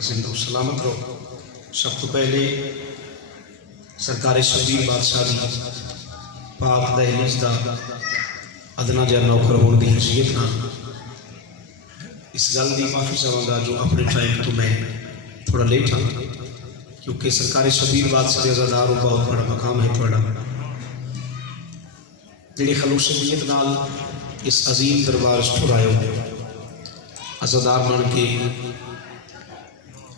زندہ و سلامت رہو۔ سب تو پہلے سرکار شبیر بادشاہ دی پاک دہلیز دا ادنا جا نوکر ہونے دی حیثیت نہ اس گل دی معافی چاہوں جو اپنے ٹائم تو میں تھوڑا لیٹ ہوں، کیونکہ سرکار شبیر بادشاہ دے عزادار و بہت بڑا مقام ہے تھوڑا جڑی خلوص نیت نال اس عظیم دربار چھوڑ آئے ہو عزادار بن کے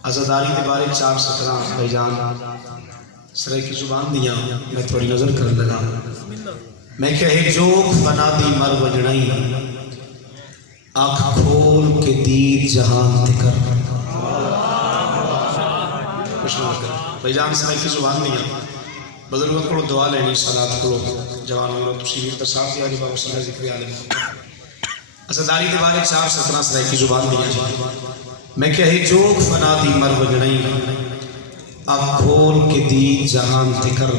عزاداری کے بارے 4 سطرہ بھائی جان سرے کی زبان دیا میں تھوڑی نظر کرنے لگا۔ میں کہے جوک بنا دی مر وجڑائی آنکھ کھول کے دید جہان تکر بھائی جان سرے کی زبان دیا بزرگوں کو دعا لینی صلاة کرو جوانوں کو تشریف تصاف دیا جی بابا صلی اللہ ذکر عالم عزاداری کے بارے 4 سطرہ سرے کی زبان دیا جی میں کہے جوک فنا دی مر وجڑائی آنکھ کھول کے دی جہان تکر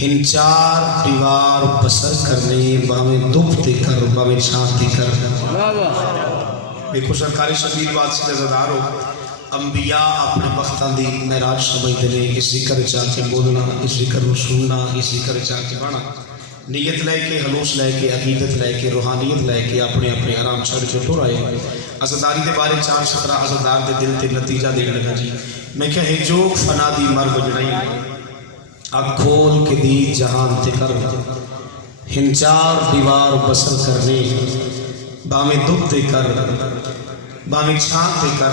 ہنچار دیوار بسر کرنے باویں دکھ تکر باویں چھان تکر دیکھو سرکاری شبیر بادشاہ سے عزادار ہو انبیاء اپنے وقتاں دی معراج سمجھتے ہیں اس ذکر چاہ کے بولنا اس ذکر کو سننا اس ذکر چاہ کے پڑھنا نیت لے کے حلوص لے کے عقیدت لے کے روحانیت لے کے اپنے اپنے آرام چھڑ چھوٹو رہے عزاداری دے بارے 4 سطرہ عزادار دے دل تے نتیجہ دے لگا جی میں کہے جوک فنا دی مر وجڑائی آنکھ کھول کے دی جہان تکر ہنچار دیوار بسر کرنے باویں دکھ دے کر باویں چھان دے کر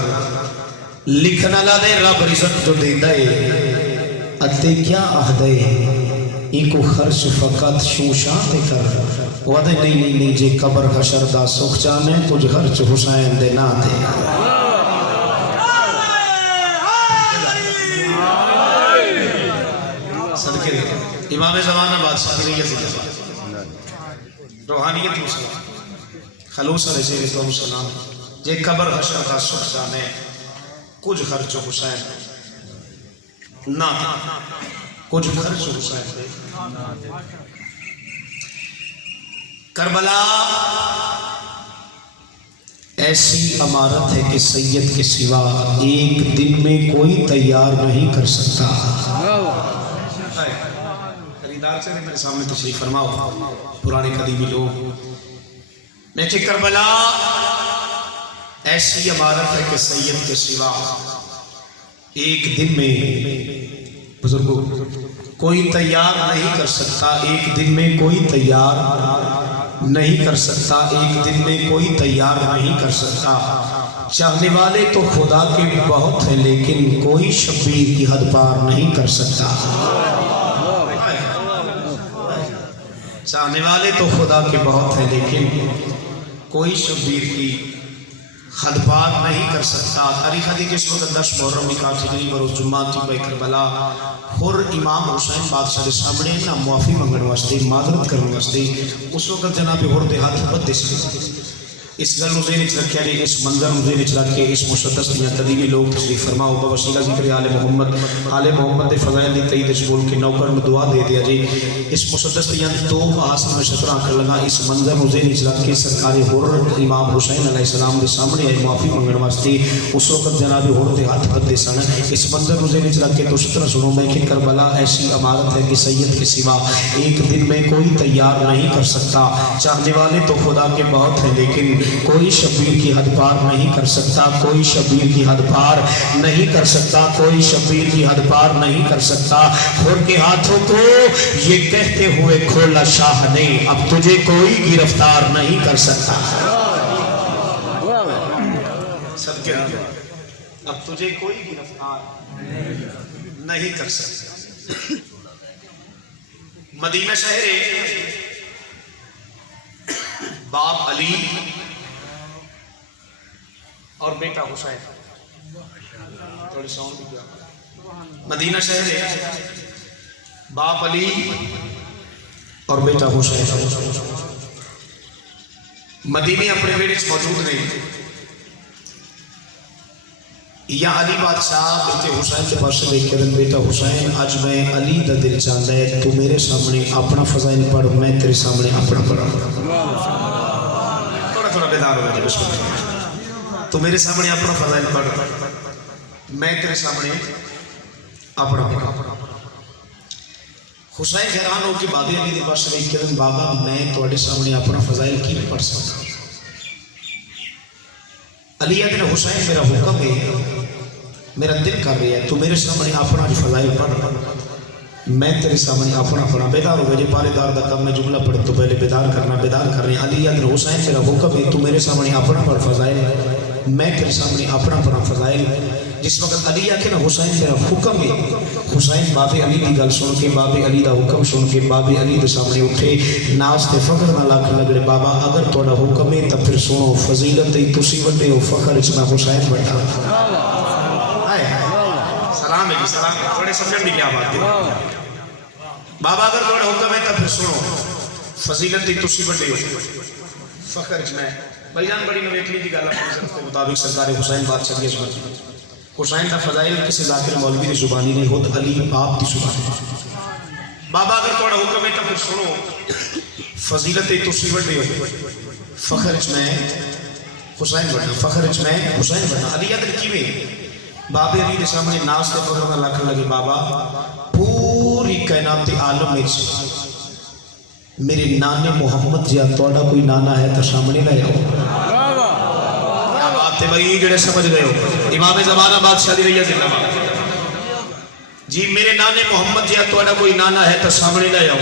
لکھنا لا دے رب رزق جو دے دے اتے کیا آہدے ایکو خرچ فقط شوشان دے کر وعدے نہیں جے قبر حشر دا سکھ جانے کچھ خرچ حسین دے نا دے صدقے دے امام زمانہ بادشاہ کی رئیت دے روحانیت مسلم خلوص علیہ زیر تو مسلم جے قبر حشر دا سکھ جانے کچھ خرچ حسین نا کچھ خرچ حسین دے کربلا ایسی عمارت ہے کہ سید کے سوا ایک دن میں کوئی تیار نہیں کر سکتا خریدار سے میرے سامنے تشریف فرماؤ پرانے قدیمی لوگ میں کہ کربلا ایسی عمارت ہے کہ سید کے سوا ایک دن میں بزرگوں کوئی تیار نہیں کر سکتا ایک دن میں کوئی تیار نہیں کر سکتا ایک دن میں کوئی تیار نہیں کر سکتا چاہنے والے تو خدا کے بہت ہیں لیکن کوئی شبیر کی حد پار نہیں کر سکتا چاہنے والے تو خدا کے بہت ہیں لیکن کوئی شبیر کی حد پار نہیں کر سکتا تاریخ حدیث اس وقت 10 محرم نکاح ہجری بروز جمعہ تھی بھائی کربلا اور امام حسین بادشاہ کے سامنے نا معافی منگن واسطے معذرت کرنے واسطے اس وقت جناب ہور دے ہاتھ بدے سے اس گل نو ذہن وچ رکھیا جی اس منظر نو ذہن وچ رکھ کے اس مقدس دیاں قدیمی لوگ تشریف فرماؤ بوسیلہ ذکر آل محمد دے فضائل دی تائید اس بول کے نوکر نو دعا دے دیا جی اس مقدس دیاں 2 محاسن میں شکر کر لگا اس منظر نو ذہن وچ رکھ کے سرکار ہور امام حسین علیہ السلام دے سامنے آئے معافی منگن واسطے اس وقت جناب ہور دے ہاتھ بدے سن اس منظر نو ذہن وچ رکھ کے دوسری طرح سنو میں کہ کربلا ایسی عمارت ہے کہ سید کے سوا ایک دن میں کوئی تیار نہیں کر سکتا چاہنے والے تو خدا کے بہت ہیں لیکن کوئی شبیر کی حد پار نہیں کر سکتا کوئی شبیر کی حد پار نہیں کر سکتا کوئی شبیر کی حد پار نہیں کر سکتا خور کے ہاتھوں کو یہ کہتے ہوئے کھولا شاہ نے اب تجھے کوئی گرفتار نہیں کر سکتا صدقے اب تجھے کوئی گرفتار نہیں کر سکتا مدینہ شہر باپ علی اور بیٹا حسین تھوڑی ساؤنڈ بھی مدینہ شہر ہے باپ علی اور بیٹا حسین مدینے اپنے بیٹے موجود نہیں یا علی بادشاہ بیٹے حسین کے پاس سے دیکھ کے بیٹا حسین آج میں علی دا دل چاہتا ہے تو میرے سامنے اپنا فضائل پڑھ میں تیرے سامنے اپنا پڑھا تھوڑا بیدار ہو گیا بسم اللہ تو میرے سامنے اپنا فضائل پڑھ، میں تیرے سامنے اپنا پڑھ۔ حسین حیران ہو کہ بابے علی دے پاس شریف کہتے ہیں بابا میں تواڈے سامنے اپنا فضائل کی نہیں پڑھ سکتا۔ علی ادن حسین میرا حکم ہے، میرا دل کر رہا ہے تو میرے سامنے اپنا جو فضائل پڑھ، میں تیرے سامنے اپنا پڑھا۔ بیدار ہو گئے پارے دار دا کم میں جملہ پڑھ تو پہلے بیدار کرنا، بیدار کر رہے ہیں۔ علی ادن حسین میرا حکم ہے تو میرے سامنے اپنا پڑھ فضائل، میں تیرے سامنے اپنا پڑھا فضائل۔ جس وقت علی آکے نا حسین میرا حکم ہے، حسین باب علی دی گل سن کے، باب علی دا حکم سن کے باب علی دے سامنے اٹھے، ناز تے فخر نہ لاکھ لگڑے بابا اگر تھوڑا حکم ہے تو پھر سنو، فضیلت تے تسی وڈے ہو، فخر اس میں حسین بڑھا۔ سلام ہے جی، سلام ہے، تھوڑے سمجھن بھی کیا بات ہے بابا اگر تھوڑا حکم ہے تو پھر سنو، فضیلت تے تسی وڈے ہو، فخر اس میں بھائی جان بڑی نویکلی دی گل کے مطابق سرکار حسین بادشاہ کی عظمت حسین کا فضائل کسی ذاکر مولوی کی زبانی نہیں، خود علی آپ کی زبانی۔ بابا اگر تھوڑا حکم ہے تو پھر سنو، فضیلت تسی وڈے ہو، فخر اس میں حسین بڑھنا، فخر اس میں حسین بڑھنا۔ علی ادن کیویں باب علی کے سامنے ناز تے فخر نہ لکھ لگے بابا پوری کائنات عالم وچ میرے نانے محمد جی تھوڑا کوئی نانا ہے تو سامنے لے آؤ۔ کیا بات ہے بھائی جڑے سمجھ گئے ہو، امام زمانہ بادشاہ دی رہی زندہ باد جی، میرے نانے محمد جی تھوڑا کوئی نانا ہے تو سامنے لے آؤ۔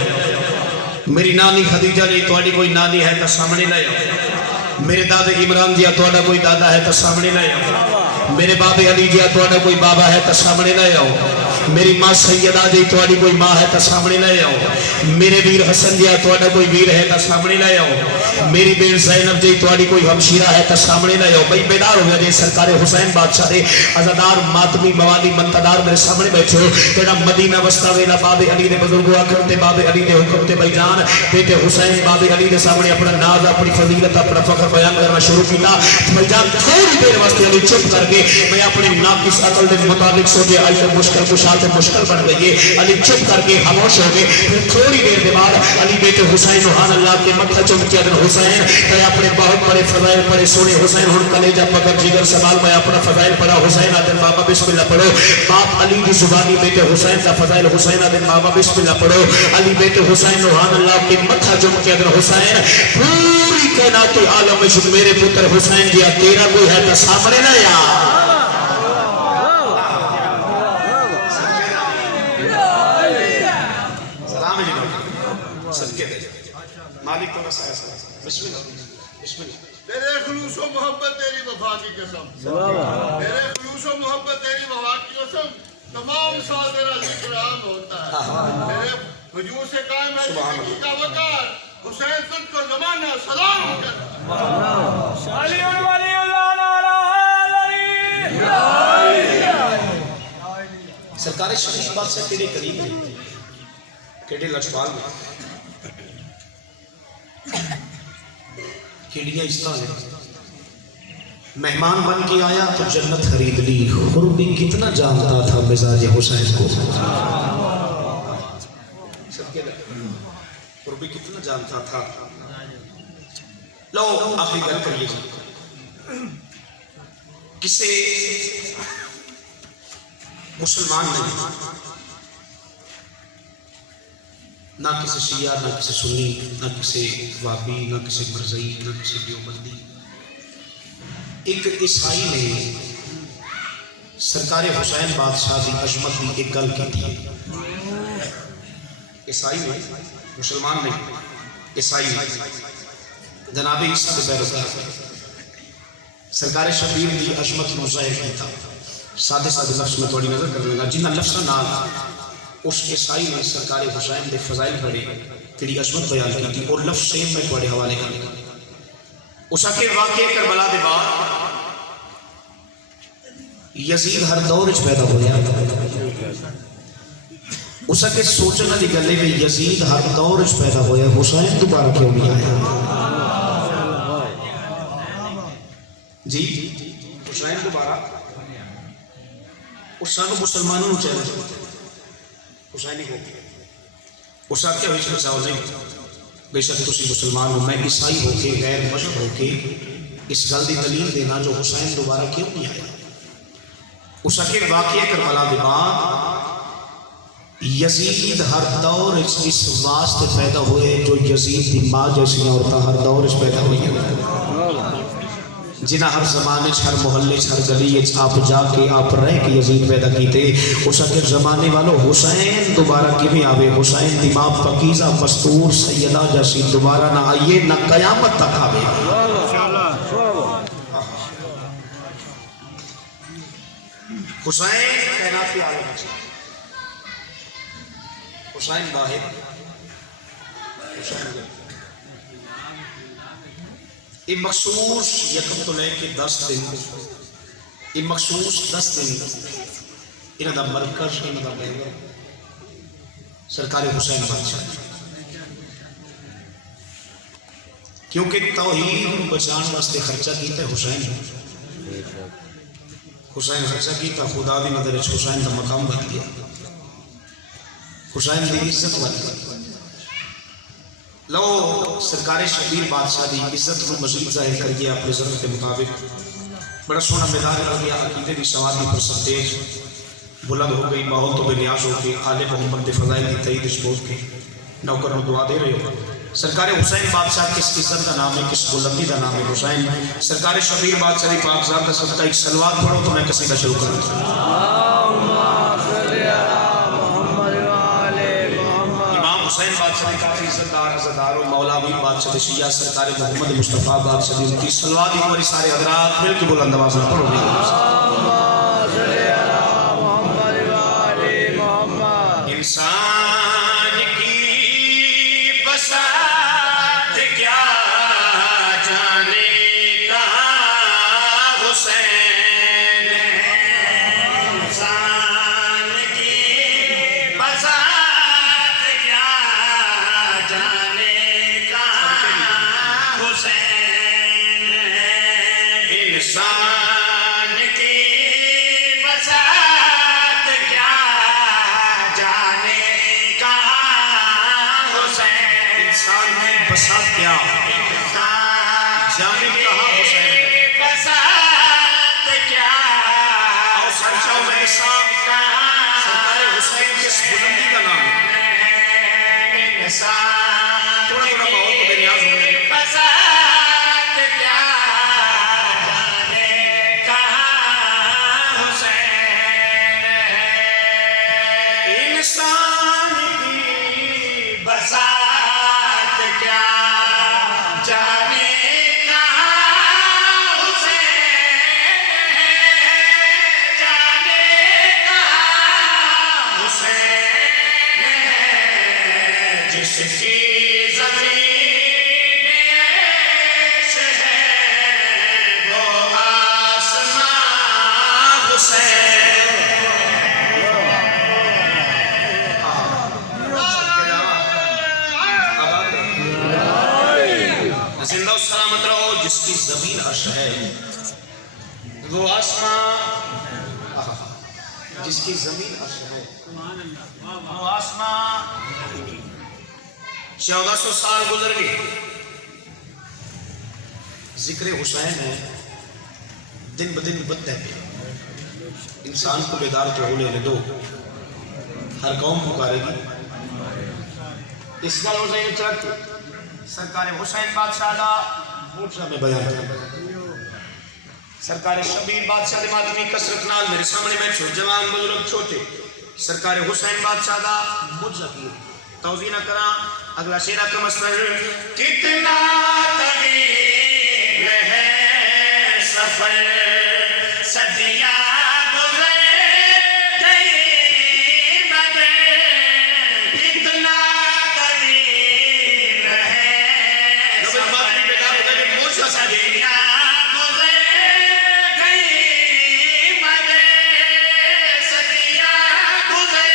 میری نانی خدیجہ جی تھوڑی کوئی نانی ہے تو سامنے لے آؤ۔ میرے دادے عمران جی تھوڑا کوئی دادا ہے تو سامنے لے آؤ۔ میرے بابے علی جی تھوڑا کوئی بابا ہے تو سامنے لے آؤ۔ میری ماں سیدہ جی تھوڑی کوئی ماں ہے تو سامنے لے آؤ۔ میرے ویر حسن جی تھوڑا کوئی ویر ہے تو سامنے لے آؤ۔ میری بین زینب جی تھوڑی کوئی ہمشیرہ ہے تو سامنے لے آؤ۔ بھائی بیدار ہو گیا جی، سرکار حسین بادشاہ دے عزادار ماتمی موالی منتدار میرے سامنے بیٹھے ہو، تیرا مدینہ وسطی ویلا باب علی دے بزرگ ہوا کرتے، باب علی دے حکم تے بھائی جان بیٹے حسین باب علی دے سامنے اپنا ناز، اپنی فضیلت، اپنا فخر بیان کرنا شروع کیتا۔ بھائی جان تھوڑی دیر واسطے علی چپ کر کے میں اپنے ناقص عقل دے مطابق سوچے آئی تو مشکل کشا تے مشکل بن گئی ہے، علی چپ کر کے خاموش ہو گئے۔ پھر تھوڑی دیر کے بعد علی بیٹے حسین سبحان اللہ کے متھا چوم کے ادن حسین تے اپنے بہت بڑے فضائل پڑھے، سونے حسین ہن کلیجہ پکڑ جگر سوال میں اپنا فضائل پڑھا۔ حسین ادن بابا بسم اللہ پڑھو، باپ علی کی زبانی بیٹے حسین کا فضائل، حسین ادن بابا بسم اللہ پڑھو۔ علی بیٹے حسین سبحان اللہ کے متھا چوم کے ادن حسین پوری کائنات عالم میں میرے پتر حسین جی تیرا کوئی ہے تو سامنے نہ یا مالک کو نسائے سلام بسم اللہ بسم اللہ۔ میرے خلوص و محبت تیری وفا کی قسم، میرے خلوص و محبت تیری وفا کی قسم، تمام سال تیرا ذکر عام ہوتا ہے۔ میرے وجود سے قائم ہے زندگی کا وقار، حسین تجھ کو زمانہ سلام کرتا۔ علی ولی اللہ سرکار شریف بادشاہ تیرے قریب ہے، کیڑے لجپال میں کیڑیاں اس طرح ہیں، مہمان بن کے آیا تو جنت خرید لی، قربی کتنا جانتا تھا مزاج حسین کو، قربی کتنا جانتا تھا۔ لو آخری گل کریے کسے مسلمان نہیں، نہ کسی شیعہ، نہ کسی سنی، نہ کسی وابی، نہ کسی مرزئی، نہ کسی دیوبندی، ایک عیسائی نے سرکار حسین بادشاہ کی عظمت کی ایک گل کی تھی۔ عیسائی نے، مسلمان نہیں، عیسائی نے جناب عیسیٰ کے پیروکار سرکار شبیر کی عظمت کو ظاہر کیتا۔ سادے سادے لفظ میں تھوڑی نظر کر لیں گا، جنہ لفظ نال اس عیسائی نے سرکار حسین دے فضائل پڑھے، تیری عظمت بیان کی تھی، اور لفظ سیم میں تھوڑے حوالے کرنے گا۔ اس کے واقعے کربلا دے بعد یزید ہر دور وچ پیدا ہویا، اس کے سوچنے والی گل ہے کہ یزید ہر دور وچ پیدا ہویا، حسین دوبارہ کیوں نہیں آیا؟ جی حسین دوبارہ، اور سانو مسلمانوں کو چیلنج حسین ہی ہو گیا۔ اس آکے ہوئی بچاؤ نہیں، بے شک تسی مسلمان ہو، میں عیسائی ہو کے، غیر مذہب ہو کے اس گل دی دلیل دینا جو حسین دوبارہ کیوں نہیں آیا. اس کے واقعہ کربلا دے بعد یزید ہر دور اس واسطے پیدا ہوئے جو یزید دی ماں جیسی عورتیں ہر دور اس پیدا ہوئی ہیں جنہ ہر زمانے ہر محلے ہر گلی آپ جا کے آپ رہ کے یزید پیدا کیتے. اس کے زمانے والوں حسین دوبارہ کیویں آوے؟ حسین دی ماں پاکیزہ مستور سیدہ جیسی دوبارہ نہ آئیے نہ قیامت تک آوے. حسین کائنات کے عالم ہے. حسین واحد حسین یہ مخصوص یکم تو لے کے 10 دن یہ مخصوص 10 دن انہاں دا مرکز انہاں دا محور سرکار حسین بادشاہ کیونکہ توحید بچان واسطے خرچہ کیتا ہے حسین خرچہ کیتا خدا دی نظر حسین دا مقام بن گیا حسین دی عزت بن گئی. لو سرکار شبیر بادشاہ دی عزت کو مزید ظاہر کر گیا اپنے ضرورت کے مطابق. بڑا سونا میدان لگ گیا عقیدے کی سوادی پرسنٹیج بلند ہو گئی. ماحول تو بے نیاز ہو کے آل محمد کے فضائل کی تعید اس بول کے نوکروں دعا دے رہے ہو. سرکار حسین بادشاہ کس عزت کا نام ہے کس بلندی کا نام ہے حسین. سرکار شبیر بادشاہ دی پاک ذات کا صدقہ ایک سلوات پڑھو تو میں قصیدہ شروع کروں. حسین بادشاہ نے کافی عزتدار عزتدار و مولا بھی بادشاہ شیعہ سرکار محمد مصطفیٰ بادشاہ ان کی صلوات ایک باری سارے حضرات مل کے بلند آواز میں پڑھو گے. انسان کی بساط کیا جانے کہاں حسین ہے. انسان کی بساط کیا جانے کہاں حسین ہے. انسان کی بساط کیا جانے کہاں حسین. انسان کی بساط کیا جانے کہاں حسین ہے. بساط کیا اور سرچاؤ میں سرکار حسین کس بلندی کا نام ہے. تھوڑا تھوڑا ماحول کو بے نیاز ہو گئے. بساط کیا جانے کہاں حسین ہے. انسان کی بساط کیا جانے کہاں حسین ہے. جانے کہاں حسین ہے. جس کی زمین عیش ہے وہ آسمان حسین. زندہ و سلامت رہو. جس کی زمین عرش ہے وہ آسمان. جس کی زمین عرش ہے وہ آسمان. 1400 سال گزر گئے. ذکر حسین ہے دن بدن بدتا ہے. انسان کو بیدار تو ہونے دو. ہر قوم پکارے گی. اس کا حسین چرک سرکار حسین بادشاہ دا موجزہ میں بیان کریں. سرکار شبیر بادشاہ دے مادمی کسرت نال میرے سامنے میں جوان بزرگ چھوٹے سرکار حسین بادشاہ دا موجزہ کی توضیح نہ کرا. اگلا شیرہ کا مسئلہ کتنا طویل ہے سفر صدیاں گزر گئی مگر کتنا طویل ہے سفر صدیاں گزر گئی مگر صدیاں گزر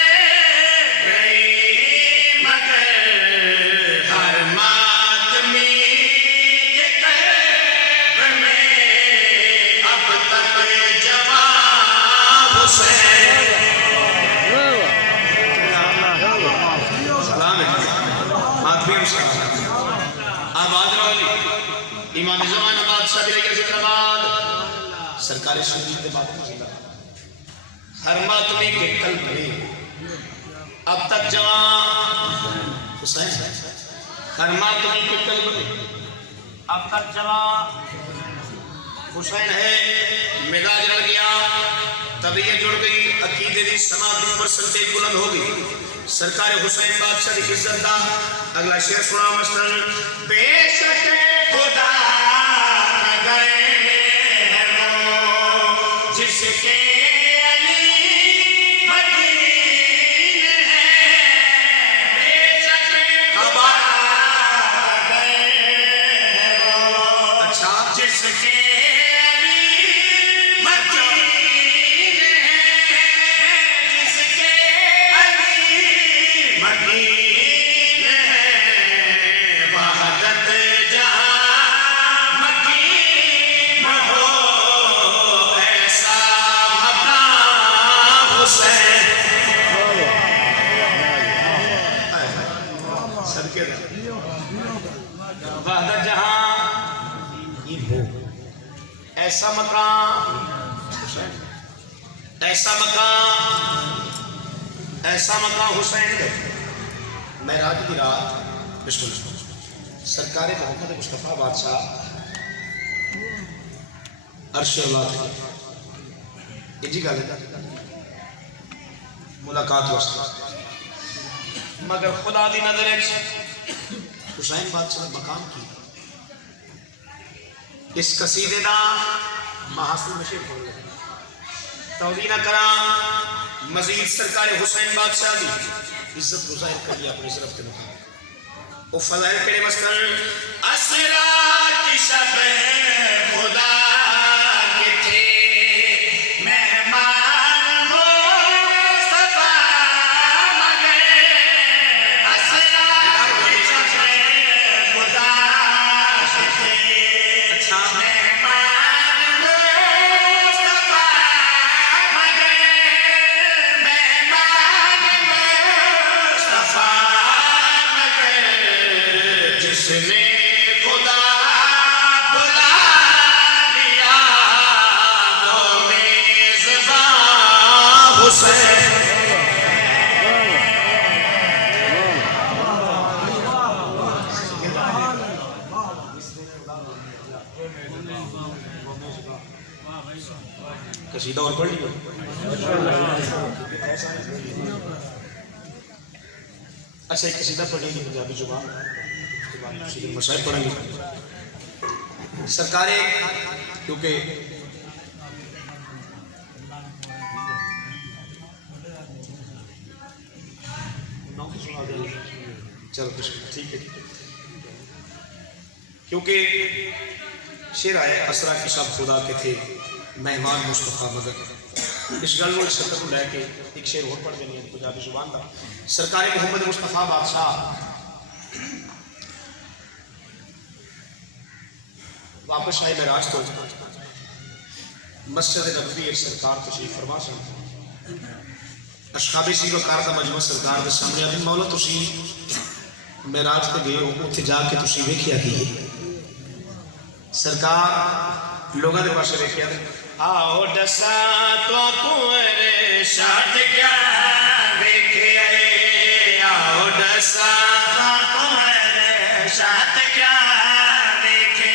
گئی مگر ہر ماتمی کے قلب میں اب تک جوان حسین. سلام ہے ماتمی ہم سلام. آباد رہو جی. امام زمانہ بادشاہ بھی لگے بخاری شریف کے بات میں ہر ماتمی کے قلب میں اب تک جوان حسین ہر ماتمی کے قلب میں اب تک جوان حسین ہے. مزاج رل گیا، طبیعت جڑ گئی، عقیدے دی سماعت دی پرسنٹیج بلند ہو گئی. سرکار حسین بادشاہ دی عزت دا اگلا شعر سنا مثلاً بے شک خدا کا گئے ہے وہ جس کے علی مدین ہے. بے شک خدا کا گئے ہے وہ اچھا جس کے وحدت جہاں یہ ہو ایسا مقام حسین گئے. معراج کی رات بسم اللہ سرکار محمد مصطفیٰ بادشاہ عرش اللہ تھے جی گل ملاقات واسطے مگر خدا دی نظر حسین بادشاہ مقام کی اس قصیدے دا محاصل مشیر ہو گیا. توضیح نہ کرا مزید سرکار حسین بادشاہ دی عزت کو ظاہر کر لیا اپنی طرف کے مقام. وہ فضائل کرے مثلاً اسرا کی شب خدا کے تھے مہمان مصطفیٰ مگر اسرا کی شب خدا کے تھے اچھا مہمان مصطفیٰ مگر مہمان مصطفیٰ مگر جس نے خدا بلا لیا وہ میزباں حسین. قصیدہ اور پڑھ لیو اچھا ایک قصیدہ پڑھیں گے پنجابی زبان اس کے بعد قصیدے مصائب پڑھیں گے. سرکار کیونکہ چلو ٹھیک ہے کیونکہ شعر آئے اسرا کی شب خدا کے تھے مہمان مصطفیٰ مگر اس گل میں سطر کو لے کے ایک شعر اور پڑھ دینی ہے پنجابی زبان کا. سرکار محمد مصطفیٰ بادشاہ واپس آئے معراج تو مسجد نبوی سرکار تشریف فرما سن اشخاب سی وقار کا مجمع سرکار کے سامنے ابھی مولا تسی معراج تے گئے ہو اتنے جا کے تسی ویکھیا کی سرکار لوگوں کے پاس ویکھیا آؤ دسا تو تمہارے شاد کیا ویکھے آؤ دسا تو تمہارے شاد کیا ویکھے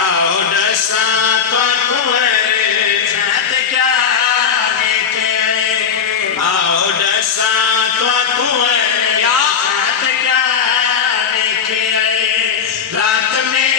آؤ دسا تو تمہارے شاد کیا ویکھے آؤ دسا تو تمہارے شاد کیا ویکھے رات میں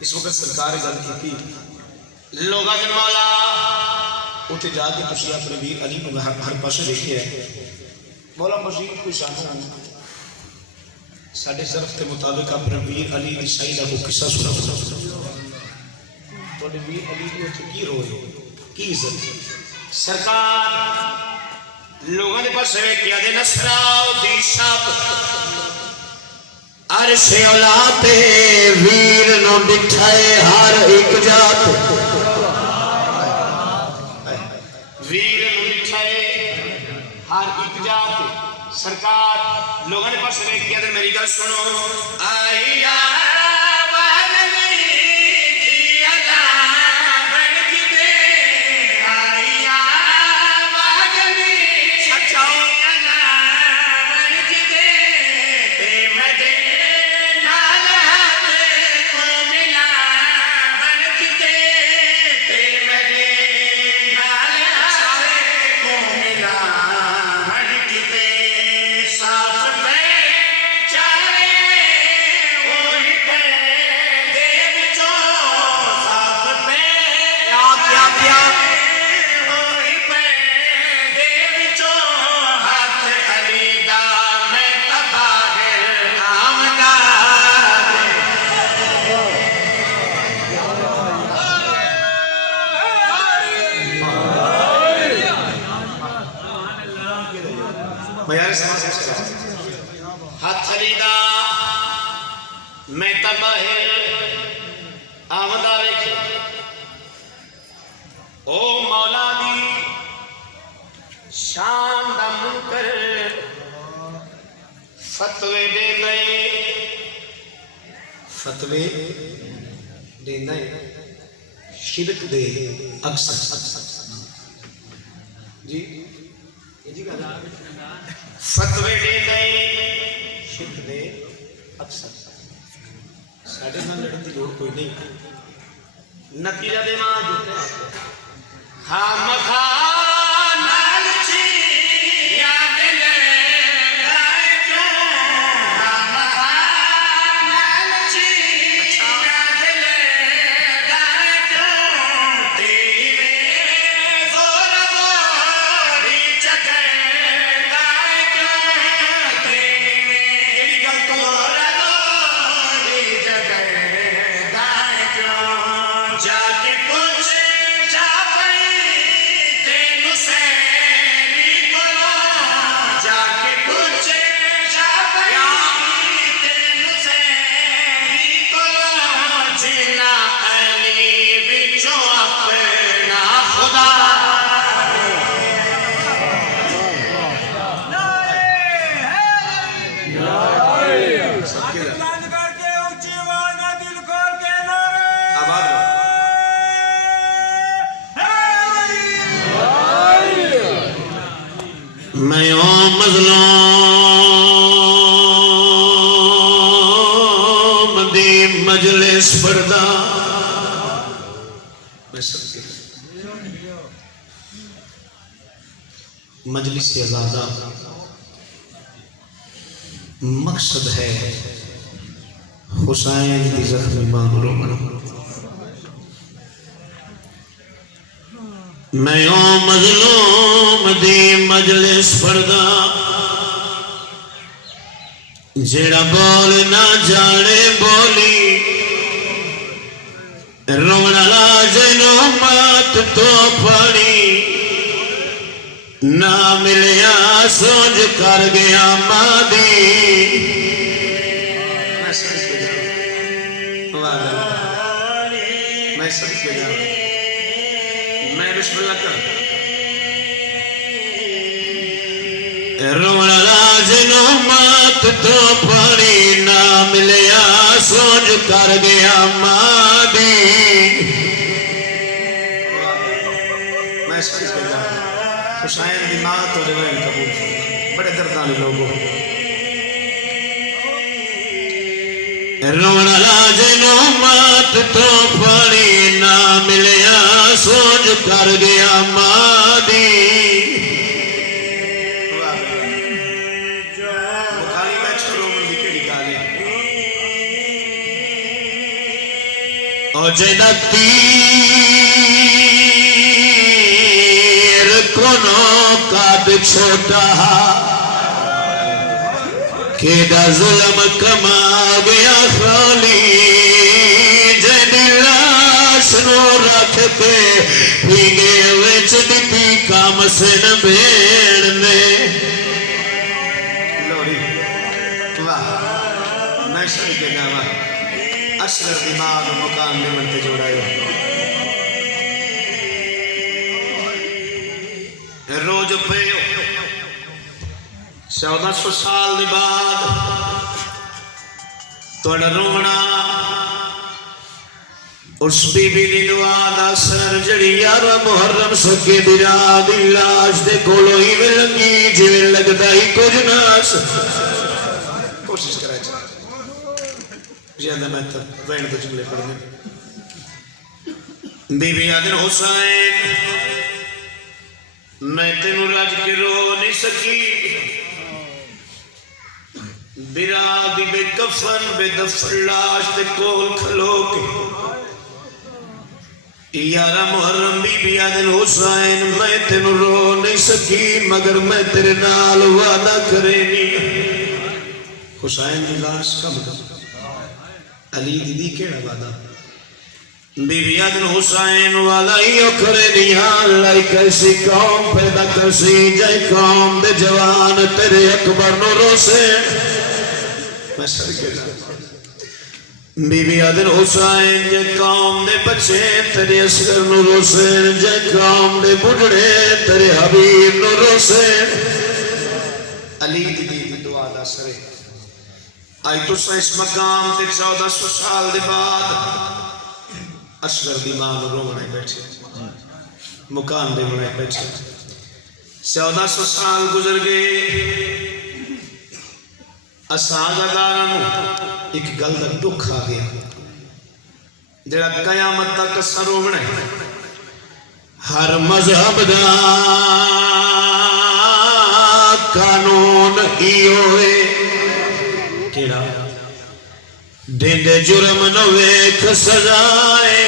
اس وقت سرکار گل کی لوگا کے مولا اتنے جا کے تسی اپنے ویر علی کو ہر پاسے دیکھے ہے مولا مزید کوئی سانو ساڈے ظرف کے مطابق اپنے ویر علی دی سعیدہ کو قصہ سنا تھوڑے ویر علی دی وچ کی روئے کی عزت سرکار لوگوں نے پاس کیا دے نصرہ دی شب عرش اولاد ویر نو ڈٹھائے ہر ایک جات ویر نو ڈٹھائے ہر ایک جات سرکار لوگوں نے پاس کیا دے میری گل سنو آئی ہاتھ علیدہ میں تباہر آمدہ رکھ او مولا دی شان دا منکر فتوے دے گئے فتوے دے گئے شرک دے اکثر جی فتوے دے گئے شرک دے اکثر ساڑھے نہ لڑن دی لوڑ کوئی نہیں نتیجہ دے ماں جو ہاں مخان نالچی یاد لے گائے کیوں ہاں مخان نالچی یاد لے گائے کیوں تیرے زور زوری چکے میں او مظلوم دی مجلس پڑھدا میں سب کے مجلس آزادہ مقصد ہے حسین دی زخمی ماں رومنا میں او مظلوم دی مجلس پڑھدا جیڑا بول نہ جانے بولی رونا لاجنو مات تو پڑی نہ ملیا سوج کر گیا مادی میں سب کے جاؤں میں بسم اللہ کر رونا لاجنو مات تو پڑی نہ ملیا سوج کر گیا مادی میں سب کے جاؤں حسین دی مات اور روین قبول بڑے دردانے لوگوں رونا لاجنو مات تو پڑی نہ ملیا سوج کر گیا مادی بخاری میں چھوڑوں مندی کیڑی گالے اور جیدہ تیر کنوں کا بچھوٹا کہ دا ظلم کما گیا خالی جد لاش لاش نو رکھ کے پیگے وچ دتی کام سن بھیڑ نے لوری واہ میں شروع کے جاوا اشرف دماغ مقام میں منتے جوڑائے روز پہ 1400 سال دی بعد توڑا رونا اس بی بی دی دعا دا سر جڑی یارا محرم سکے دی رات دی لاش دے کولو ہی میں لگی جویں لگدا ہی کچھ ناس کوشش کرائے چاہتا زیادہ میں تو وین تو جملے پڑھنے بی بی آدن حسین میں تینوں راج کے رو نہیں سکی برادی بے کفن بے دفن لاش دے کول کھلو کے یارا محرم بی بی آدن حسین میں تینوں رو نہیں سکی مگر میں تیرے نال وعدہ کرے نہیں حسین دی لاش کم کر علی دیدی کیڑا وعدہ بی بی آدن حسین والا ہی اکھرے دیا اللہ کیسی قوم پیدا کرسی جائے قوم دے جوان تیرے اکبر نو روسے میں سر کے جا بی بی آدن حسین جائے قوم دے بچے تیرے اصغر نو روسے جائے قوم دے بڑھڑے تیرے حبیب نو روسے علی دیدی دعا دا سرے آئی تو سا اس مقام تے 1400 سال دے بعد اصغر دی ماں رو بنائے بیٹھے مقام دے بنائے بیٹھے 1400 سال گزر گئے اساں دارانو ایک گل دا دکھ آ گیا جڑا قیامت تک سرو بنائے ہر مذہب دا قانون ہی ہوئے کیڑا دیندے جرم نو ویکھ سزائے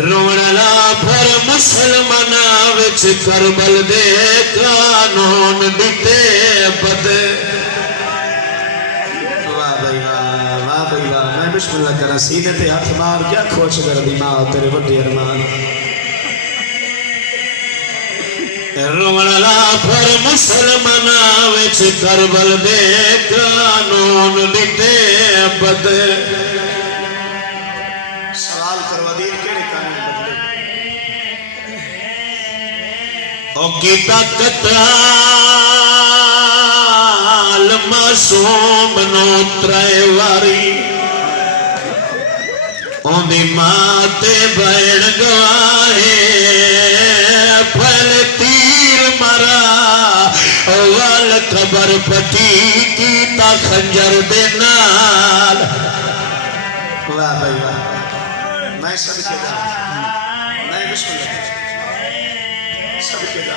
رونا لا پھر مسلمانہ وچ کربل دے قانون دیتے بد واہ بھائی واہ میں بسم اللہ کرا سیدھے تے ہاتھ مار کیا کھوچ کر دی ماں تیرے بڑے ارمان رونا لا پھر مسلمانہ وچ کربل دے قانون دیتے بد سوال کروا دیر کیڑے قانون بدلے او کیتا قتال معصوم نو ترے واری اون دی ماں تے بہن گواہے پھل تیر مرا وال قبر پٹی کیتا خنجر دے نال واہ بھائی واہ میں سب کے دا میں بسم اللہ سب کے دا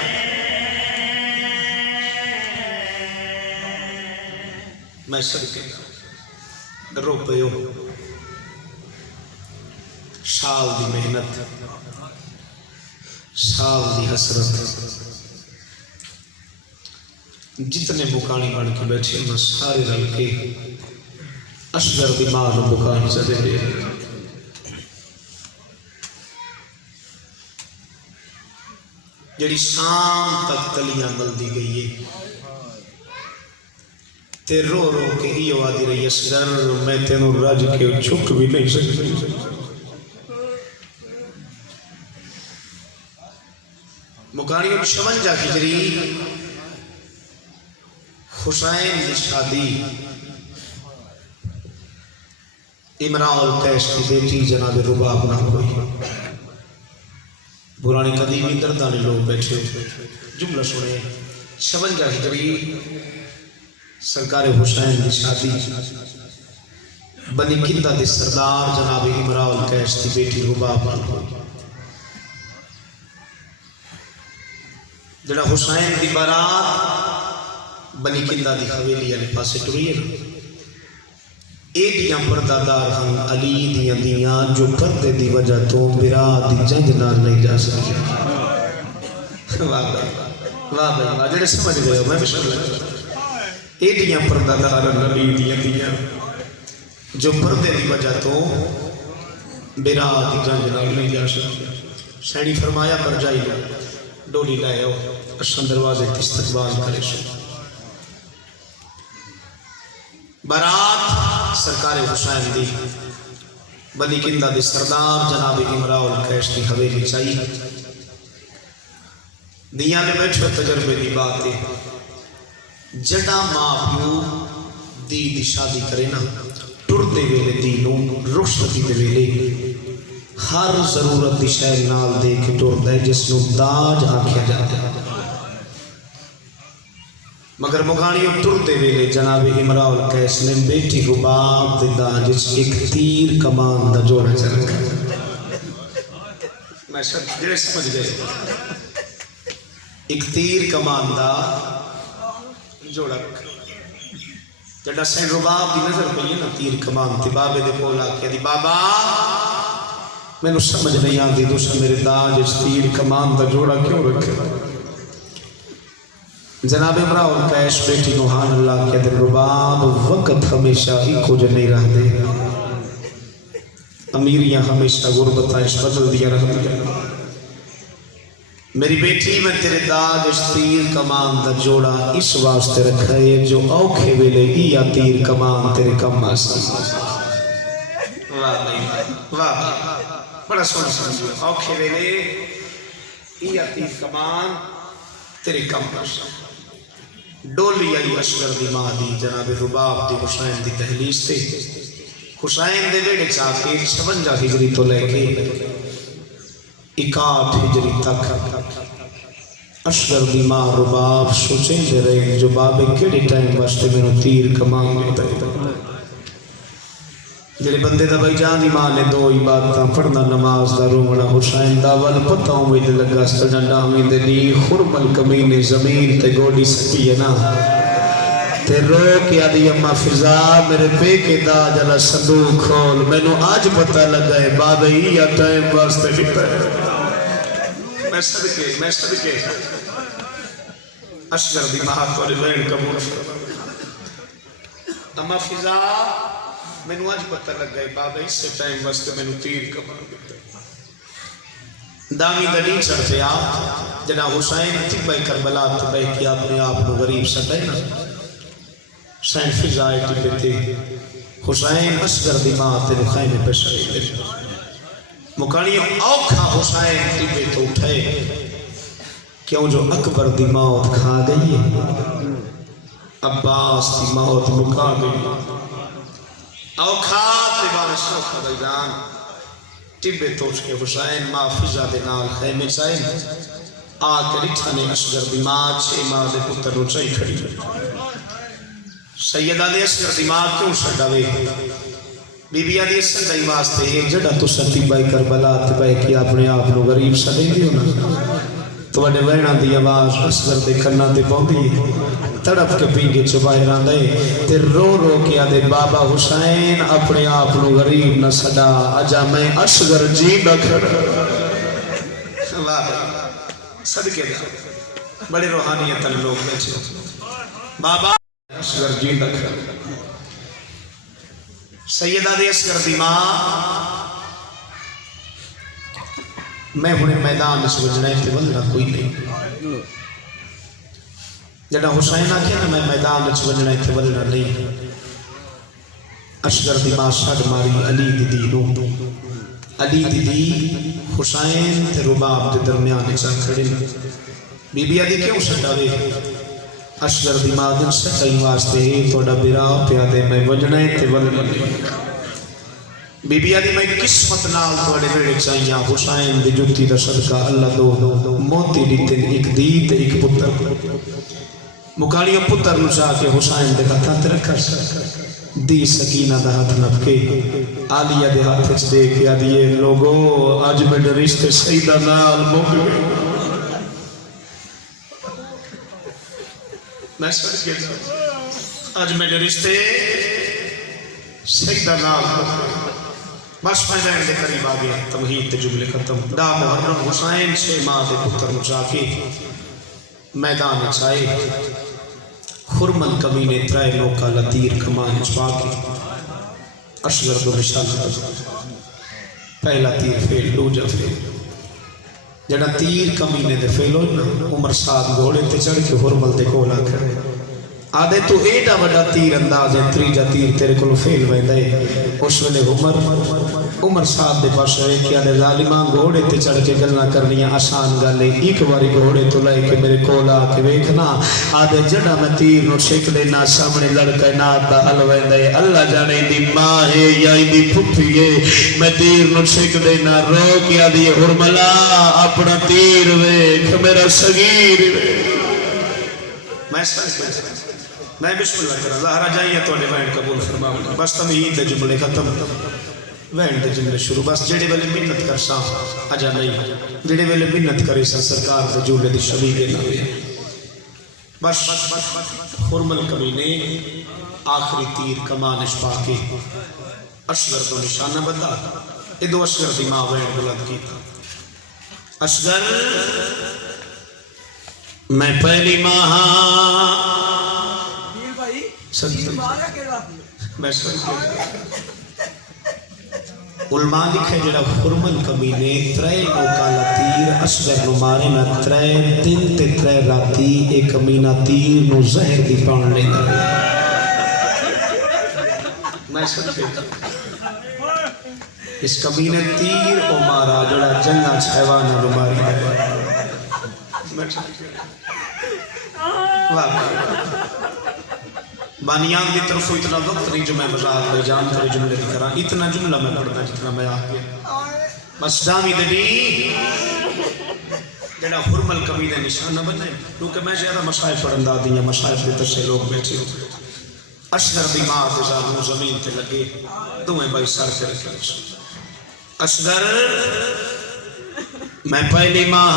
میں سب کے دا رو پیو سال دی محنت سال دی حسرت جتنے بکانی بن کے بیٹھے میں سارے رل کے اصغر دی ماں نو بکانی سے دے رہے جڑی شام تک تلیاں ملدی گئی ہے تے رو رو کے ہی آدھی رہی اصغر میں تینوں رج کے چھک بھی نہیں سکتی مکانی اب 56 ہجری حسین کی شادی امراء القیس کی بیٹی جناب رباب نہ ہوئی پرانی قدیمی دردانے لوگ بیٹھے جملہ سنے 56 ہجری سرکار حسین کی شادی بنی کندہ دے سردار جناب امراء القیس کی بیٹی رباب نہ ہوئی جڑا حسین دی بارات بنی کندہ دی حویلی علی پاسے ٹری ہے ایڈیاں پردادار ہم علی دیاں دیاں جو پردے دی وجہ تو برات دی جنگ نال نہیں جا سکتے واہ بھائی جڑے سمجھ گئے ہو میں بسم اللہ ایڈیاں پردادار علی دیاں دیاں جو پردے دی وجہ تو بیرا دی جنگ نال نہیں جا سکتے سینی فرمایا برجائی لو ڈولی لائے ہو اشن دروازے استقبال کرے سو برات سرکار حسین دی بلی کندہ دی سردار جناب امراء القیس دی حویلی چاہیے دیا نے بیٹھو تجربے دی بات ہے جڑا ماں پیو دی شادی کرے نا ٹر دے ویلے دینوں رشد دی دے ویلے ہر ضرورت دی شے نال دے کے ٹر دے جس نو داج آکھیا جاتا ہے مگر مغانیوں ٹر دے ویلے جناب امراء القیس نے بیٹی رباب دے داج ایک تیر کمان دا جوڑا چل گیا میں شاید جڑے سمجھ گئے ایک تیر کمان دا جوڑا رکھا جڑا سین رباب دی نظر پہ یہ نا تیر کمان تی بابے دے کولا کیا دی بابا میں نو سمجھ نہیں آن دی دوسرا میرے داج اس تیر کمان دا جوڑا کیوں رکھے جناب امراء القیس بیٹی نوحان اللہ کیا دے رباب وقت ہمیشہ ہی کو جو نہیں رہ دے امیریاں ہمیشہ غربتہ اس بدل دیا رہ دیا میری بیٹی میں تیرے داج اس تیر کمان دا جوڑا اس واسطے رکھا ہے جو اوکھے ویلے یا تیر کمان تیرے کم آسا واہ نہیں واہ بڑا سونا سمجھو اوکھے ویلے یا تیر کمان تیرے کم آسا ڈولی آئی اشگر دی ماں دی جناب رباب دی حسین دی تحلیس تے حسین دے بیڑے چاہتے 56 ہجری تو لے کے 61 ہجری تک اشگر دی ماں رباب سوچیں دے رہے جو بابے کیڑی ٹائم واسطے میں نو تیر کمان دیتا ہے جڑے بندے دا بھائی جان دی ماں نے دو ہی باتاں پڑھنا نماز دا رومنا حسین دا ول پتہ امید لگا سجنڈا امید دی خرمل کمینے زمین تے گوڑی سکی ہے نا تے رو کے آدھی اممہ فضا میرے پے کے دا جلا صندوق کھول میں نو آج پتہ لگا ہے بابے ہی یا ٹائم واسطے فکر ہے میں صدقے اشگر دی ماں کو بہن قبول اممہ فضا میں نو آج پتہ لگ گئے بابا اس سے ٹائم واسطے میں نو تیر کمان دیتا ہے دامی دلیل چڑھتے آپ جنا حسین تبہ کربلا تبہ کی آپ نے آپ نو غریب سٹھے نا حسین فضائے تبہ تے حسین اشگر دی ماں تے خیمے پہ شریف دے مکانیوں اوکھا حسین تبہ تو اٹھے کیوں جو اکبر دی موت کھا گئی ہے عباس دی موت مکا گئی اوکھات دیوان شوکھا بیدان ٹبے توچ کے حسین ماں فضا دے نال خیمے چاہیں آکے لٹھانے اشگر دی ماں چھے ماں دے پتر روچائی کھڑی سیدہ دے اشگر دی ماں کیوں شڑھوے بی بی آدھی اشگر دی واسطے ایک جڑا تو سٹی بائی کربلا تبائی کی اپنے آپ نو غریب سڑیں گے ہونا تو وڈے وینا دی آواز اشگر دے کرنا دے پاؤں تڑپ کے پینگے چبائے ران دے تے رو رو کیا دے بابا حسین اپنے آپ نو غریب نہ صدا اجا میں اشگر جی نہ کھڑا واہ صدقے دا بڑے روحانیت لوگ بیچے بابا اشگر جی نہ کھڑا سیدہ دے اشگر دی ماں میں انہیں میدان اس وجنہ تے ولنا کوئی نہیں جڑا حسین آکھے نا میں میدان اس وجنہ تے ولنا نہیں اشگر دی ماں شاڑ ماری علی دی دی علی دی دی حسین تے رباب دے درمیان ایسا کھڑے بی بی آدھی کیوں سٹاوے اشگر دی ماں دن سٹائی واسطے توڑا بیرا پیادے میں وجنہ تے ولنا نہیں بی بی آدھی میں قسمت نال توڑے بیڑے چاہیاں حسین دی جوتی دا صدقہ اللہ دو موتی دیتن ایک دیت ایک پتر مکانیوں پتر نچا کے حسین دے ہاتھاں تے رکھا دی سکینہ دا ہاتھ نپ کے آلیہ دے ہاتھ اچ دے کے آدھیے لوگو آج میں رشتے سیدہ نال موگے میں سچ کے آج میں رشتے سیدہ نال موگے بس پہلے دے قریب آگیا توحید تے جملے ختم دا محرم حسین سے ماں دے پتر نچا کے میدان چائے خرمل کمینے ترائے نوکا لطیر کمان چپا کے اشگر دو نشان پہلا تیر فیل دوجا فیل جڑا تیر کمینے دے فیل ہوئی نا عمر صاحب گھوڑے تے چڑھ کے حرمل دے کولا کھڑے آدھے تو ایڈا وڈا تیر انداز ہے تریجا تیر تیرے کلو فیل ویندے اس ویلے عمر صاحب دے پاس ہوئے کہ آدھے ظالمان گھوڑے تے چڑھ کے گلنا کرنیاں آسان گلے ایک باری گھوڑے تو لائے کہ میرے کولا کے ویکھنا آدھے جڑا میں تیر نو چھک لینا سامنے لڑکے ناتا حل ویندے اللہ جانے دی ماں ہے یا دی پھپھی ہے میں تیر نو چھک لینا رو کیا دی حرملا اپنا تیر ویکھ میرا صغیر ویکھ میں سن میں بسم اللہ کرا ظاہرہ جائیے تو انہیں وینڈ قبول فرماؤں بس تمہید دے جملے ختم وینڈ دے جملے شروع بس جڑے والے منت کر سا اجا نہیں جڑے والے منت کرے سا سرکار دے جملے دی شبیہ نہ ہوئے بس حرمل کمینے آخری تیر کمانش پاکے اصغر تو نشانہ بدا ادو اصغر دی ماں وینڈ بلند کی تھا اصغر میں پہلی ماہاں علماء لکھے جڑا حرمل کمینے ترے نوکالا تیر اصغر نو مارے نہ ترے دن تے ترے راتی ایک کمینہ تیر نو زہر دی پان لے گا میں سمجھے اس کمینے تیر او مارا جڑا جنگا چھیوانا نو ماری میں سمجھے بانیان کی طرف اتنا وقت نہیں جو میں وضاحت بے جان کرے جملے کی کرا اتنا جملہ میں پڑھتا جتنا میں آگیا بس دامی دلی جڑا حرمل کمینے نشانہ بنے کیونکہ میں زیادہ مصائف پڑھندہ دیا مصائف دیتا سے لوگ بیٹھے ہوئے اصغر دی ماں دے زادوں زمین تے لگے دوئیں بھائی سار کے رکھے اصغر میں پہلی ماں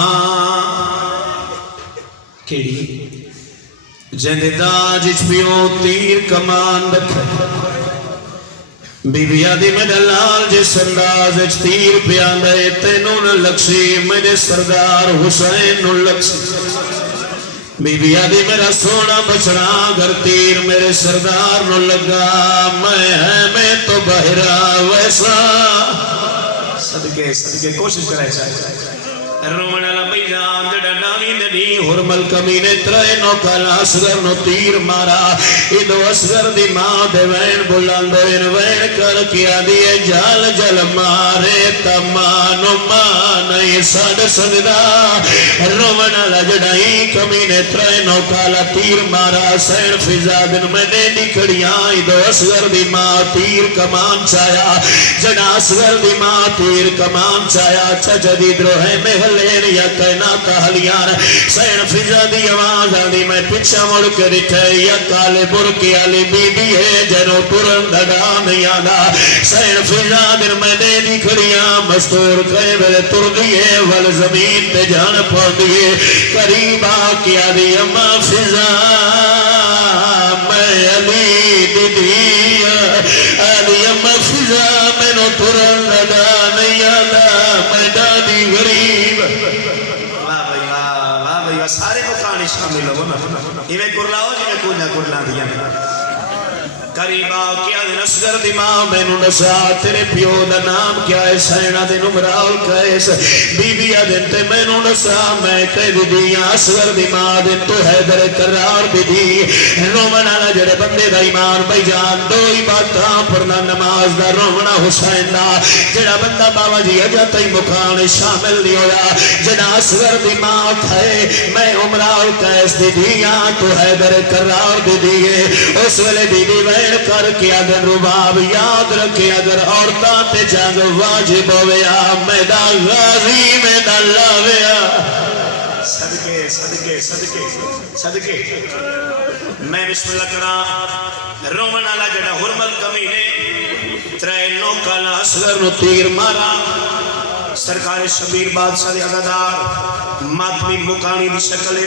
کیڑی جندے داجچ پیوں تیر کمان رکھے بی بی آدھی میں دلال جس اندازچ تیر پیان دے تینوں نہ لکسی میرے سردار حسین نہ لکسی بی بی آدھی میرا سونا بچنا اگر تیر میرے سردار نہ لگا میں تو بہرا ویسا صدقے کوشش کرے چاہے رومن اللہ بھئی جان جڑا نامی ندی حرمل کمینے ترے نوکالا اصغر نو تیر مارا ادو اصغر دی ماں دے وین بلندو ان وین کر کیا دیئے جال جل مارے تمانو مانائی ساڑ سندا رومن اللہ جڑا ہی کمینے ترے نوکالا تیر مارا سین فضا دن میں نے نکڑیاں ادو اصغر دی ماں تیر کمان چایا جڑا اصغر دی ماں تیر کمان چایا چجدی دروہے میں لین یا کائنات حلیان سین فضا دی آواز آدھی میں پچھا مڑ کے رٹھے یا کالے برکی آلی بی بی ہے جنو پرن دڑا نہیں آنا سین فضا دن میں دے دی کھڑیاں مستور کہے ویلے تر دیئے ول زمین تے جان پڑ دیئے قریبا کیا دی اما فضا میں علی دی دیا علی اما فضا میں نو پرن دڑا نہیں آنا میں دادی غریب سارے مکانی شامل ہو نا ایویں کرلاؤ جی میں کوئی نہ کرلا دیا قریبا کیا دن اصغر دی ماں میں نو نسا تیرے پیو دا نام کیا ہے سینہ دن امراؤ کیس بی بی دن تے میں نو نسا میں کہہ دی دیا اصغر دی ماں دن تو حیدر قرار دی دی رومنا نہ جڑے بندے دا ایمان بھائی جان دو ہی باتاں پڑھنا نماز دا رومنا حسین دا جڑا بندہ بابا جی اجا تی مکان شامل نہیں ہویا جڑا اصغر دی ماں کھائے میں امراؤ کیس دی دیا تو حیدر قرار دی دیئے اس ویلے بی بی وین کر کے اگر رباب یاد رکھے اگر عورتاں تے جنگ واجب ہویا میدان غازی میدان لاویا صدقے صدقے صدقے صدقے میں بسم اللہ کرا رومن آلہ جڑا حرمل کمینے ترے نوکالا اصغر نو تیر مارا سرکار شبیر بادشاہ دی عزادار ماتمی مکانی دی شکل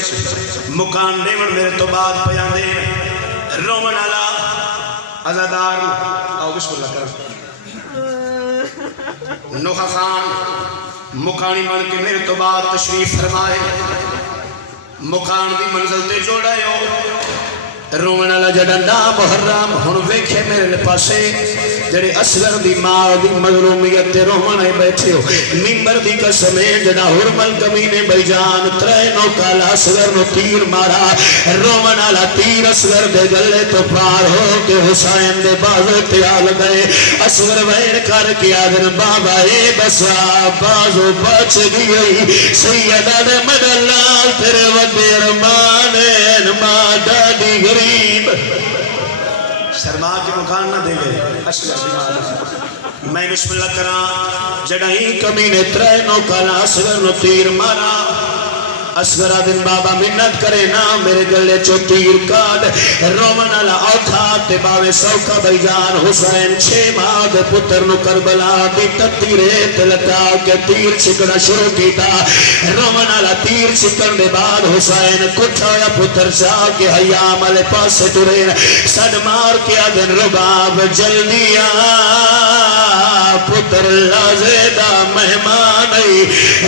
مکان دیون میرے تو بعد پیان دے رومن آلہ عزادار آؤ بسم اللہ کر نوخہ خان مکانی بن کے میرے تو بعد تشریف فرمائے مکان دی منزل تے جوڑا ہو رومن اللہ جڑا نا محرم ہن ویکھے میرے پاسے جڑے اصغر دی ماں دی مظلومیت تے رومن آئے بیٹھے ہو ممبر دی قسم ہے جڑا حرمل کمینے بھائی جان ترینوں کالا اصغر نو تیر مارا رومن آلا تیر اصغر دے گلے تو پار ہو کے حسین دے بازو تیال گئے اصغر وین کر کے آدن بابا اے بسا بازو بچ گئی سیدہ دے مدلال تیرے ودے ارمانین ماں ڈاڈی غریب شرما کے مکان نہ دے گئے میں بسم اللہ کرا جڑائی کمینے ترینوں کالا اصغر نو تیر مارا اصغر دن بابا منت کرے نا میرے گلے چو تیر کاٹ رومن علا اوکھاتے باوے سوکھا بھائی جان حسین 6 ماہ دے پتر نو کربلا دی تیرے تلکا کے تیر چھکنا شروع کیتا رومن علا تیر چھکن دے بعد حسین کٹھا یا پتر چاہ کے حیام علی پاسے ترین سڈ مار کے آدن رباب جلدیا پتر لازیدہ مہمان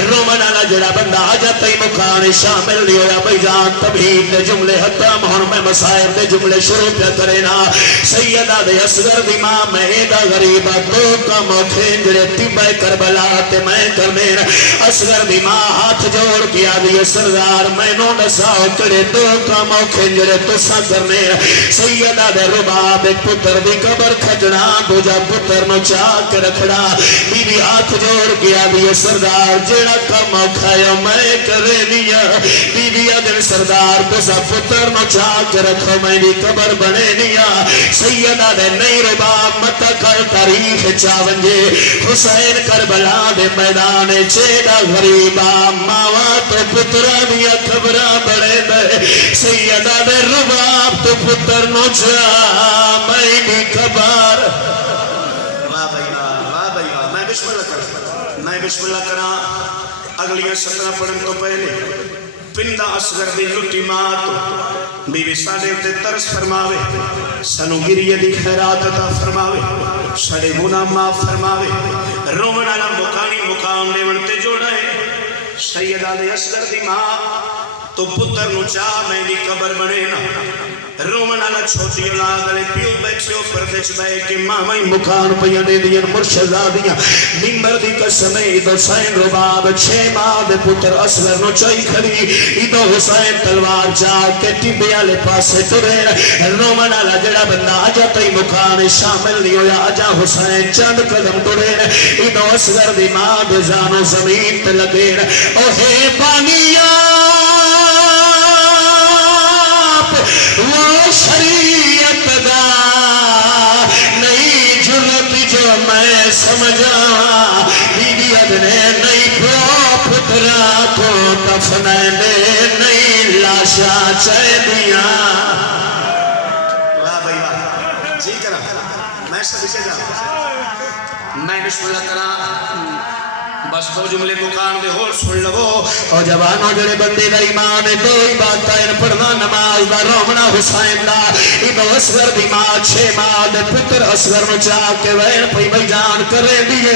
رومن علا جڑا بندہ آجاتا ہی مکان شامل نہیں ہویا بھائی جان تبہید دے جملے حتی مہن میں مسائر دے جملے شروع پہ کرینا سیدہ دے اصغر دی ماں مہیدہ غریبہ دو کا موکھیں جڑے تیبہ کربلا تے میں کرنین اصغر دی ماں ہاتھ جوڑ کیا دیئے سردار میں نو نساؤ کرے دو کا موکھیں جڑے تسا کرنین سیدہ دے رباب ایک پتر دی قبر کھجنا دوجہ پتر نو چاہ کے رکھنا بی بی ہاتھ جوڑ کیا دیئے سردار جڑا کا موکھا یا میں کرے نہیں بی بی آدن سردار تسا پتر نو چاہ کے رکھو میں دی قبر بنے نیا سیدہ دے نئی رباب متا کر تاریخ چاونجے حسین کربلا دے میدان چیدہ غریبا ماوا تو پترہ دیا قبرہ بڑے دے سیدہ دے رباب تو پتر نو چاہ میں دی قبر واہ بھائی واہ میں بسم اللہ کرا اگلیاں 17 پڑھن تو پہلے پندہ اصغر دی لٹی مات بی بی ساڑے اتے ترس فرماوے سنو گریہ دی خیرات عطا فرماوے ساڑے گناہ معاف فرماوے رومن علا مکانی مقام دے ونتے جوڑا ہے سیدہ دے اصغر دی ماں تو پتر نو چاہ میں دی قبر بنے نا رومن علا چھوٹی اولاد علی پیو بیٹھے ہو پردش بے کہ مامائی مکان پیا دے دیا مرشدہ دیا نمبر دی قسمیں ایدو حسین رباب 6 ماہ دے پتر اصغر نو چاہی کھڑی ایدو حسین تلوار جاگ کے ٹیبے آلے پاسے ترے رومن علا جڑا بندہ آجا تی مکان شامل نہیں ہویا آجا حسین چند قدم ترے ایدو اصغر دی ماہ دے زانو زمین تے لگے اوہے بانیاں وہ شریعت دا نئی جرت جو میں سمجھا بی بی ادنے نئی پترا کو دفنے دے نئی لاشا چاہ دیا واہ بھائی واہ جی کرا میں سب اسے جا میں بسم اللہ کرا بس دو جملے مقام دے ہور سن لگو او جوانوں جڑے بندے دا ایمان دو ہی بات ہے پڑھنا نماز دا رومنا حسین دا ایدو اصغر دی ماں 6 ماہ دے پتر اصغر نو چاہ کے وین پئی بھائی جان کرے دیئے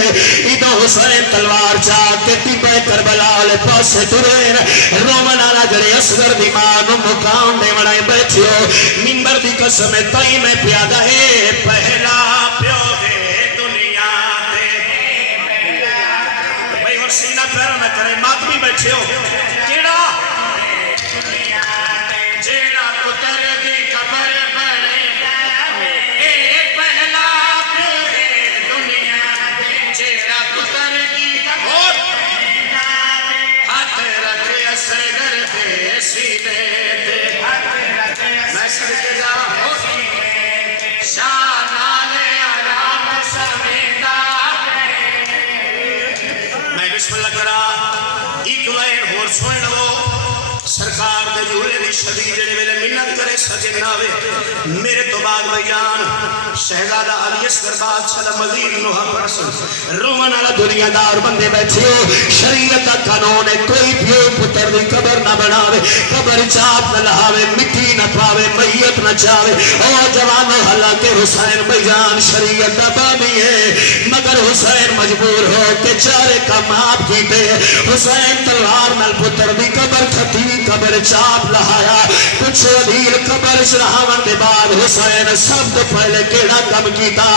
ایدو حسین تلوار چاہ کے ٹیبے کربلا لے پاسے ترین رومن آلا جڑے اصغر دی ماں نو مقام دے منائے بیٹھے ہو منبر دی قسم تائی میں پیادہ ہے پہلا پیو ہے سینہ پیرہ میں کریں ماتمی بیٹھے ہو کیڑا جیڑا پتر دی قبر بنے اے پہلا پیوے دنیا جیڑا پتر دی قبر ہاتھ رکھے اصغر دے سیدھے دے میں سکتے جا شان آلے آرام سمیدہ بسم اللہ کرا ایک وائن ہور سوئن لو سرکار دے جھولے دی شدید جڑے ویلے منت کرے سجن ناوے میرے تو بعد بیان شہزادہ علی اصغر بادشاہ دا مزید نوحہ پرسن رومن علا دنیا دار بندے بیٹھے ہو شریعت کا قانون ہے کوئی پیو پتر دی قبر نہ بڑھ بناوے قبر چاپ نہ لہاوے مٹی نہ پاوے میت نہ چاوے او جوانو حالانکہ حسین بھائی جان شریعت دا بانی ہے مگر حسین مجبور ہو کہ چارے کا ماپ کیتے حسین تلوار نال پتر دی قبر کھتی قبر چاپ لہایا کچھ عدیل قبر شرحاون دے بعد حسین سب تو پہلے کیڑا کم کیتا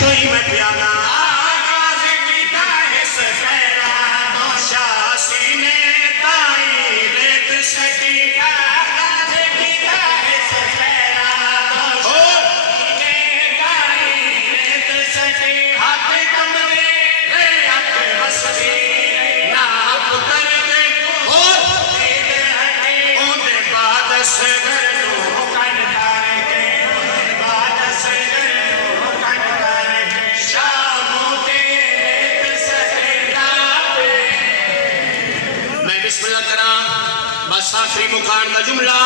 کوئی میں پیانا آغاز کیتا ہے سفیرہ دوشا سینے دائی ریت سٹی آغاز کیتا ہے سفیرہ دوشا سینے دائی ریت سٹی ہاتھ کم دے ریت بسری نا پتر دے اور دے ہٹے او دے بعد سگر دو کن دار کے بعد سگر دو کن دار کے شاموں کے ریت سٹی میں بسم اللہ کرام بس آخری مقام کا جملہ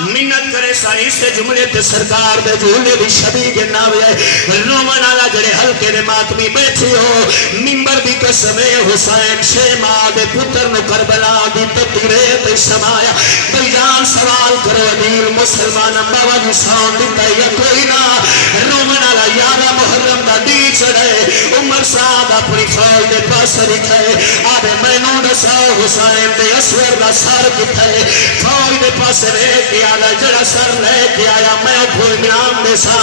منت کرے سائی سے جملے تے سرکار دے جھولے دی شبی کے ناوے رومن آلا جڑے حلقے دے ماتمی بیٹھی ہو ممبر دی قسمے حسین شیما دے پتر نو کربلا دی تتی ریت سمایا بھئی جان سوال کرو عدیل مسلمان بابا جی سان دیتا یا کوئی نہ رومن آلا یارہ محرم دا دی چڑھے عمر سعید اپنی فوج دے پاس رکھے آدھے میں نو دساؤ حسین دے اسور دا سار کتھے فوج دے پاس رے کے آلا جڑا سر لے کے آیا میں کوئی نام دے سا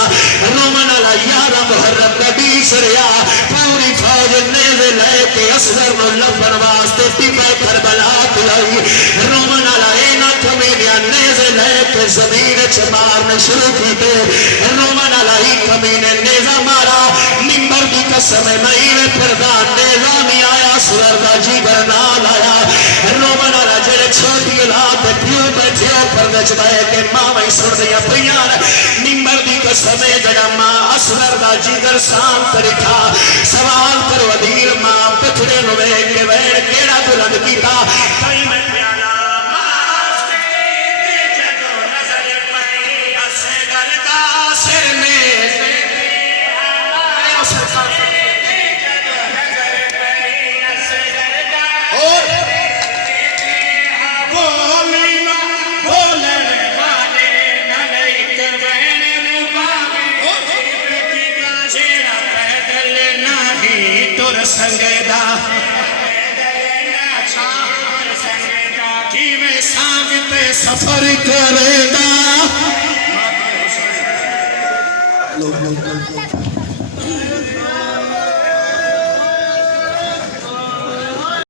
رومن آلا یارہ محرم دا دی چڑھیا پوری فوج نیزے لے کے اسور نو لبن واسطے تیپے کربلا کلائی رومن آلا اینا کمینیا نیزے لے کے زمین چمارنے شروع کی دے رومن آلا ہی کمینے نیزہ مارا ممبر دی قسم میں پردان نیزہ نہیں آیا سور دا جیگر نال آیا رومن آلا جڑے چھوٹی اولاد پیو بیٹھے پر نچ بائے کہ ماں میں سن دیا پیان ممبر دی قسم جڑا ماں اسور دا جیگر سان ترکھا سوال کرو عدیل ماں پتھڑے نوے کے ویڑ کیڑا بلند کیتا کئی میں پیانا سر میں اور بولنا بولن والے نلائک بین مباوی چیڑا پیدل نہیں تر سنگدہ کی میں سانگتے سفر کرے گا